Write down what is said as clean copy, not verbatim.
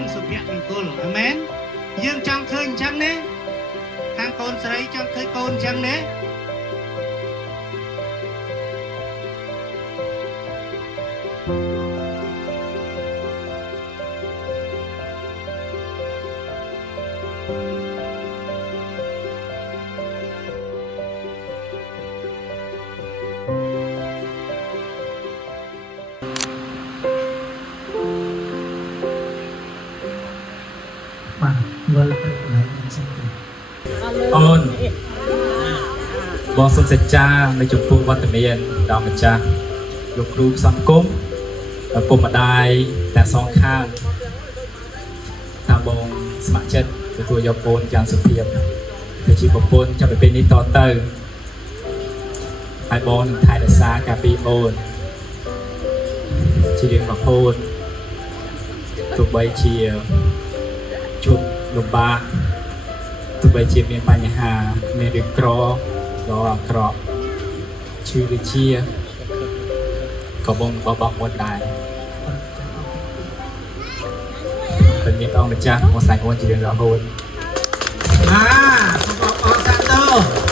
នសុភមង្គលអាមែនយើងចង់ឃើញអញ្ចឹងណាខាងកូនស្រីចង់ឃើញកូនអញ្ចឹងណាបាទវិលទៅកន្លែងនេះសិនទៅអូនបងសុំសេចក្ដីនៅចំពោះវត្តមានដល់ម្ចាស់លោកគ្រូសង្គមពុកម្ដាយទាំងសងខាងថាបងស្ម័គ្រចិត្តទទួលយកកូនយ៉ាងសុភាពទៅជាប្រពន្ធចាប់ពីពេលនេះតទៅហើយបងនឹងថែរក្សាការពារអូនជារៀងរហូតទោះបីជាជួបលំបាកទោះបីជាមានបញ្ហាមានរឿងក្រដ៏អាក្រក់ឈឺវិជាក៏បងបបមុនដែរតែមានអង្គម្ចាស់មកស្ដេចអូនជារៀងរហូតបងប្អូនសាទរ